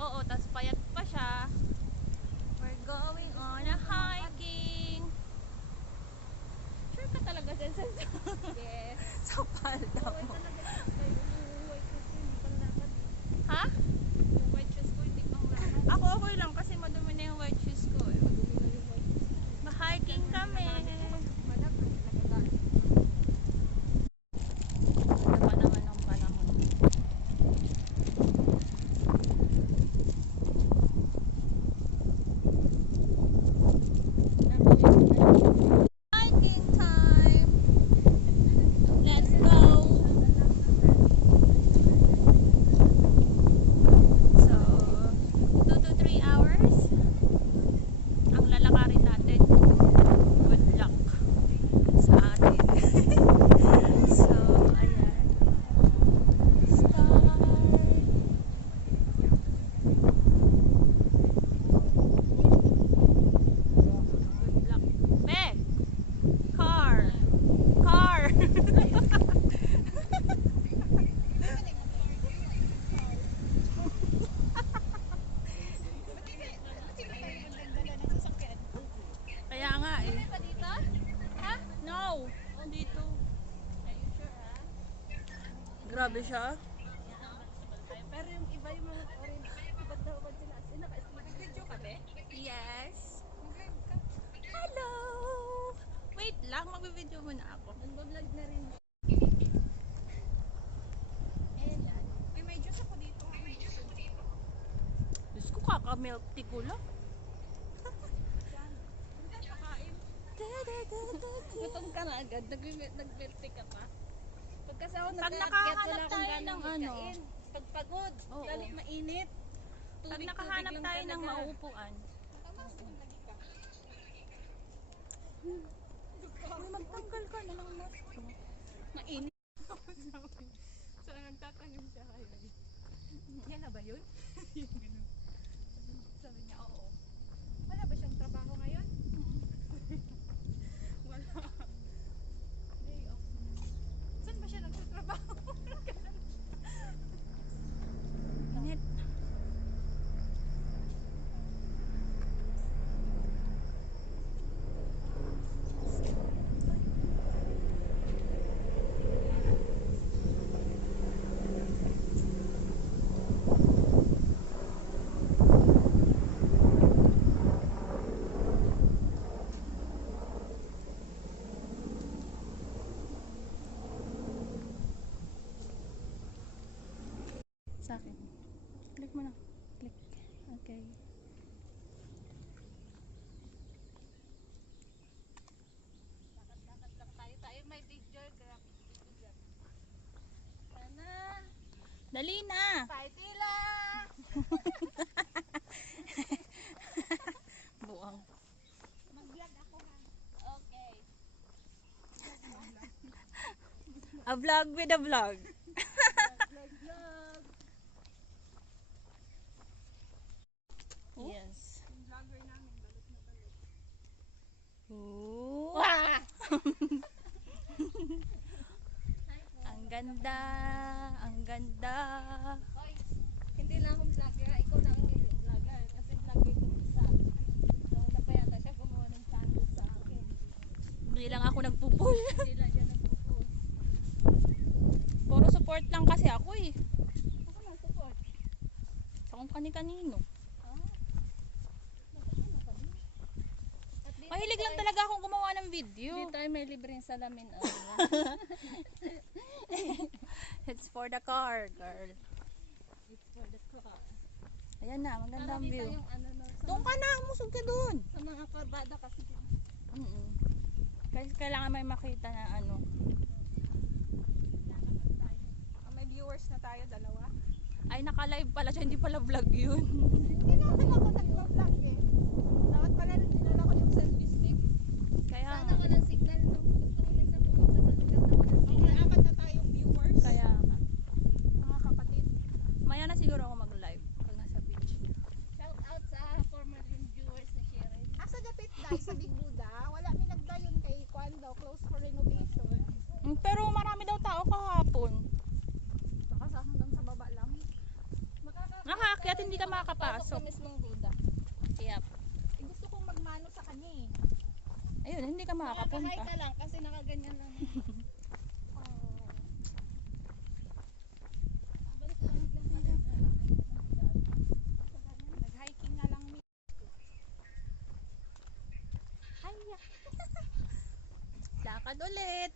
Oo, tas payat pa siya. We're going on a hiking. Sure ka talaga dyan sa Yes. sa palda Bawal mo? talaga yung white shoes ko, hindi pang lakad. Ha? Yung white shoes ko, hindi pang lakad. Ako okay lang kasi madumi na yung white shoes ko eh. Madumi na yung white shoes ko. Ma-hiking kami. Malak, nakagaan. Ganda pa naman ang panahon. Hiking time! Let's go! So, 2 to 3 hours ang lalakarin natin. Good luck sa atin. So, ayan. Start! Good luck. Be! Car! Car! Kaya nga eh. Pa dito? Ha? No! Dito. Are you sure, ha? Grabe siya. Pero yung iba yung mga orange, ba't daw ba sila? Naka-video ka, be? Yes. Hello! Wait lang, magbibideo muna ako. Nag-vlog na rin. Ayan. Uy, may juice ako dito. Diyos ko, kaka-milk tea ko lang. Gutom ka na agad, nag-verte ka pa. Pagkasa ako Pag nag-aakyat, nakahanap wala akong tayo ganang ng ano. kain. Pag pagod, Oo. lalo mainit. Pag Tubig, nakahanap tubig lang tayo ng talaga. mauupuan. Uy, magtanggal ka na ng mask ko. Mainit. So, nagtatanong siya kayo. Yan na ba yun? Sabi niya, oo. Wala ba siyang trabaho ngayon? Wala. Day off. Saan ba siya nagtatrabaho? Init. Sa akin. Click mo na. Click. Okay. Lakad lang tayo. Tayo may video. Grab. Sana. Dali na! Party lang! Buang. Mag-vlog ako ha. Okay. A vlog with a vlog. Vlog. Yes. Yung vlogger namin, balot na balot. Ooh. Ang ganda. Ang ganda. Hoy, hindi na akong vlogger. Ikaw lang ang vlogger. Kasi vlogger ko isa. Nauna pa yata siya gumawa ng channel sa akin. Hindi lang ako nagpupul. Hindi lang siya nagpo-post. Puro support lang kasi ako eh. Ako nag-support. Sa kung kani-kanino. Ah, nakakana ka din. At dito Mahilig lang tayo- talaga akong gumawa ng video. Dito tayo may libreng salamin. It's for the car, girl. It's for the car. Ayan na, magandang Para view. dito yung ano, no, Doon ka na, musog ka doon. sa mga karbada kasi. Kasi kailangan may makita na ano. May viewers na tayo, dalawa. Ay, naka-live pala siya, hindi pala vlog yun. Hindi naman ako nag-vlog eh. Dapat pala dinala ko yung selfie stick. Kaya Sana walang signal no. Gusto ko din sa pumunta sa signal na walang signal. May apat na tayong viewers. Kaya Mga kapatid. maya na siguro ako mag-live pag nasa beach. Shout out sa former viewers ni Sharon. Asa dapit dai sa Big Buddha, wala mi nagdayon kay Kwan daw close for renovation. Pero marami daw tao kahapon. Baka sa hanggang sa baba lang. Makaka Nakaka aakyat, hindi ka Pasok makakapasok. na mismong duda. Yep. Eh, gusto kong magmano sa kanya eh. Ayun, hindi ka Nakakahay makakapunta. ka lang kasi nakaganyan lang. Balik lang lang. Nag-hiking nga lang. Haya. Lakad ulit.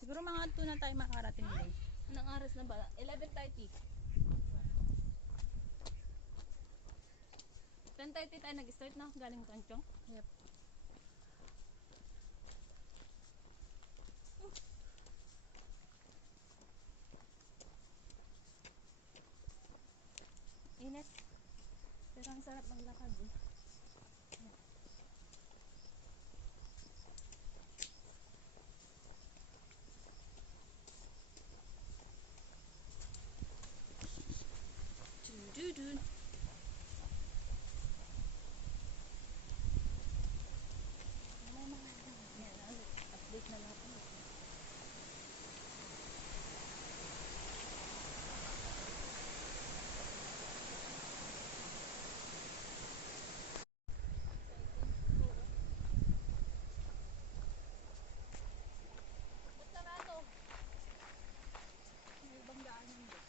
Siguro mga 2 na tayo makarating din. Anong oras na ba? 11:30. 10:30 tayo nag-start na galing Kanchong. Yep. Init. Pero ang sarap maglakad eh. Dun. Yan, update na lahat. Ba't sarado? May ibang daanan doon.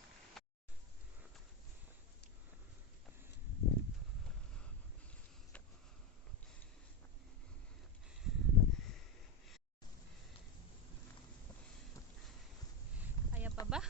Kaya pa ba?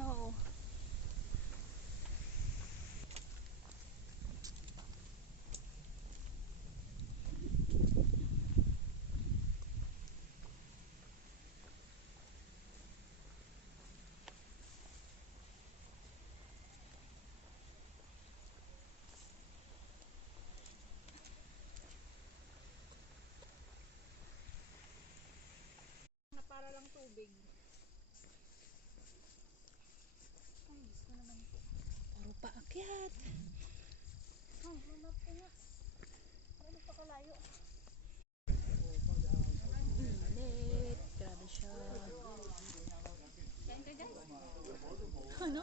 Oo. Na para lang tubig. Puro paakyat. Hanap ko nga. Ano pa kalayo? Ulit. Grabe siya. Kain ka guys. Ano?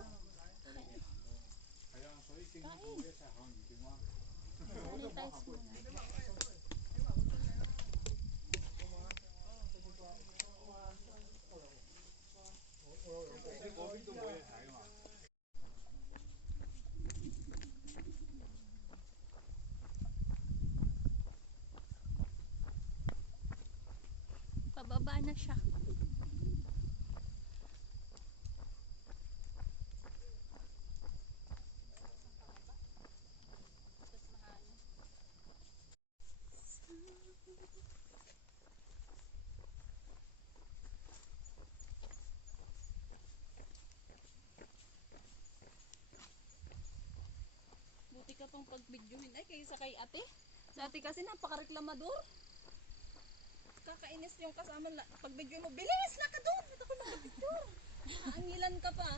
Pababa na siya. Buti ka pang pag-videohin. Ay, kayo sa kay ate. Sa ate kasi napaka-reklamador. Kakainis yung kasama. Pag-video mo, bilis! Naka doon! Ba't ako naka-video? Aangilan ka pa.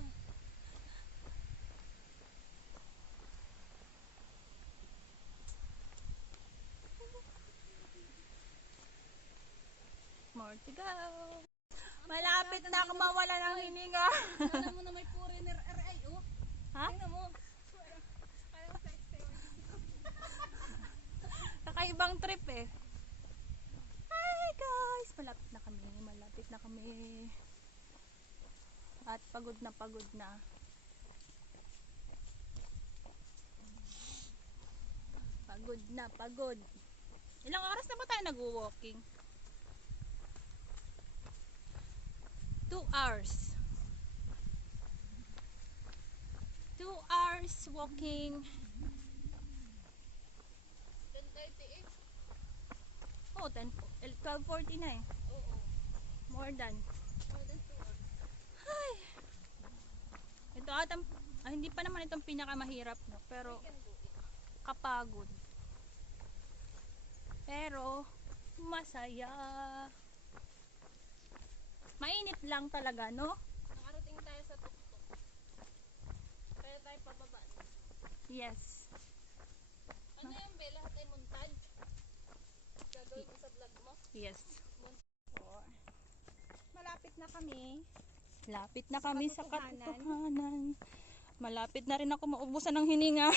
More to go. Malapit na ako mawala ng hininga. Alam mo na may foreigner RI, oh. Ha? Tingnan mo. Kakaibang trip eh. Hi guys! Malapit na kami. Malapit na kami. At pagod na pagod na. Pagod na pagod. Ilang oras na ba tayo nag-walking? 2 hours. 2 is walking. 10:38. Oh, 12:40 na eh. Oo. More than. More than 2 hours. Ay. Ito atang, hindi pa naman itong pinakamahirap, no? Pero We can do it. kapagod. Pero masaya. Mainit lang talaga, no? Nakarating tayo sa tuktok. Kaya tayo pababa na. Yes. Ano yan, Be? Lahat ay montage? Gagawin mo sa vlog mo? Yes. So, malapit na kami. Lapit na kami sa katotohanan. katotohanan. Malapit na rin ako maubusan ng hininga.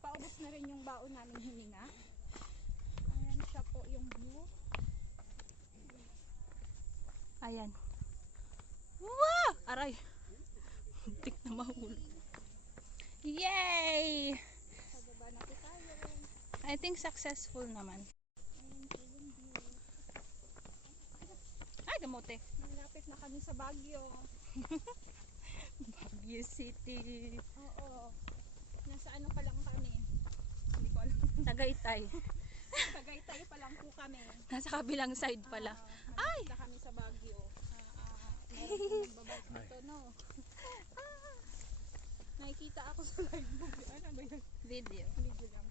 Paubos na rin yung baon namin hininga. Ayan siya po yung view. Ayan. Wow! Aray. Muntik na mahulog. Yay! Pababa na po tayo. I think successful naman. Ayan po yung view. Ay, gamote. Malapit na kami sa Baguio. Baguio City. Oo. Nasa ano pa lang kami. Hindi ko alam. Tagaytay. Tagaytay pa lang po kami. Nasa kabilang side pala. Ay! Na kami sa Baguio. Meron po nagbabike dito, no? Nakikita ako sa live book. Ano ba yun? Video. Video lang.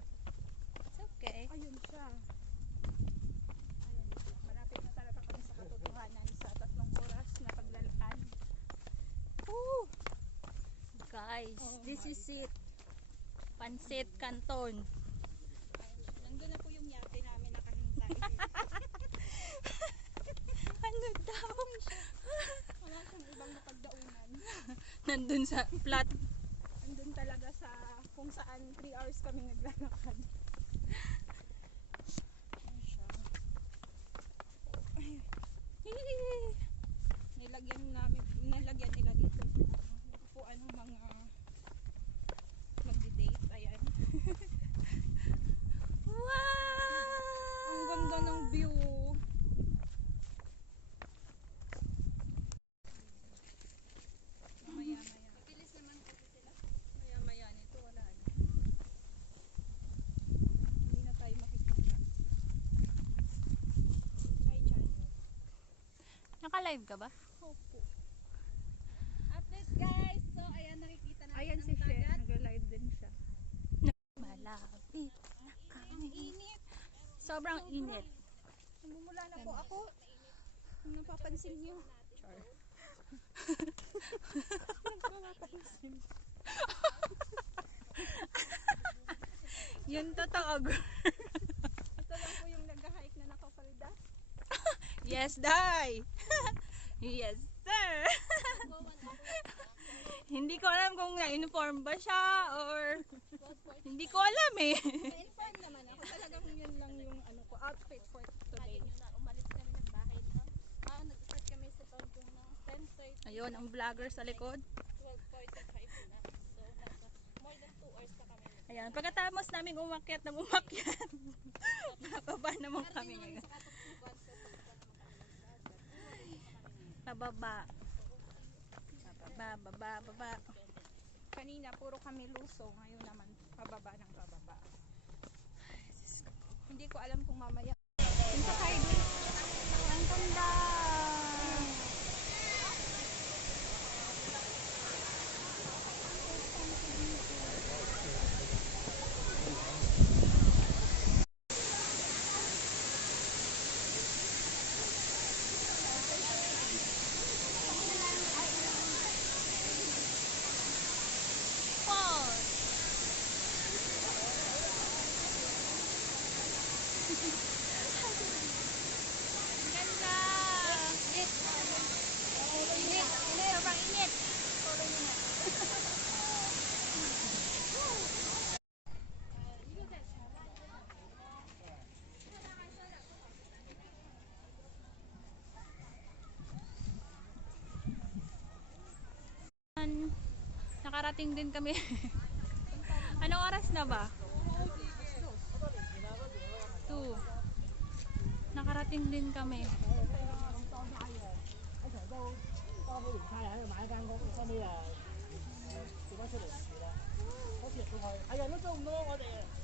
It's okay. Ayun siya. Ayun. Malapit na talaga kami sa katotohanan sa 3 oras na paglalakad. Woo! Guys, Oh this my is it. Pansit Canton. Ayun siya. Nandun na po yung yate namin nakahintay. Ano daw? Wala siyang ibang napagdaunan. Nandun sa flat. Nandun talaga sa kung saan 3 hours kami naglalakad. Ayun siya. Ayun. Yee! Nilagyan nila dito po anong mga magdi-date. Ayan. Wow! Ang ganda ng view. Maya-maya. Mabilis naman kasi sila. Maya-maya nito wala na. Hindi na tayo makikita. Hi, Chan. Naka-live ka ba? Opo. Update guys! So, ayan nakikita natin Ayan ang si She. dagat. Nag-live din siya. Malapit na kami. Init. Sobrang init. Namumula na po ako. Kung napapansin niyo. Char. Napapansin. Yun totoo, girl. Ito lang po yung nag-hike na nakapalda. Yes, Day! Yes, sir! Hindi ko alam kung na-inform ba siya or hindi ko alam eh. Na-inform naman ako. Talagang yun lang yung ano ko, outfit for today. Yun na, umalis kami ng bahay no? Nag-start kami sa Tongkong na 10:30. Ayun, ang vlogger sa likod. 12:45 na. So, nasa more than 2 hours na kami. Ayan, pagkatapos namin umakyat ng umakyat, bababa naman kami Karating naman ngayon. sa Katugtugan. So, pagpunta naman kami ng dagat. Pababa. Baba, baba. Kanina puro kami luso. Ngayon naman pababa ng pababa. Hindi ko alam kung mamaya. Punta tayo dun. Ang ganda! Wow! Ganda! Init! Init! Sobrang init! Nakarating din kami. Anong oras na ba? 2. Nakarating din kami. 花布連差人喺度買一間屋，收尾啊，做翻出嚟住啦。嗰鐵嘅佢。係啊，嗰種咯，我哋。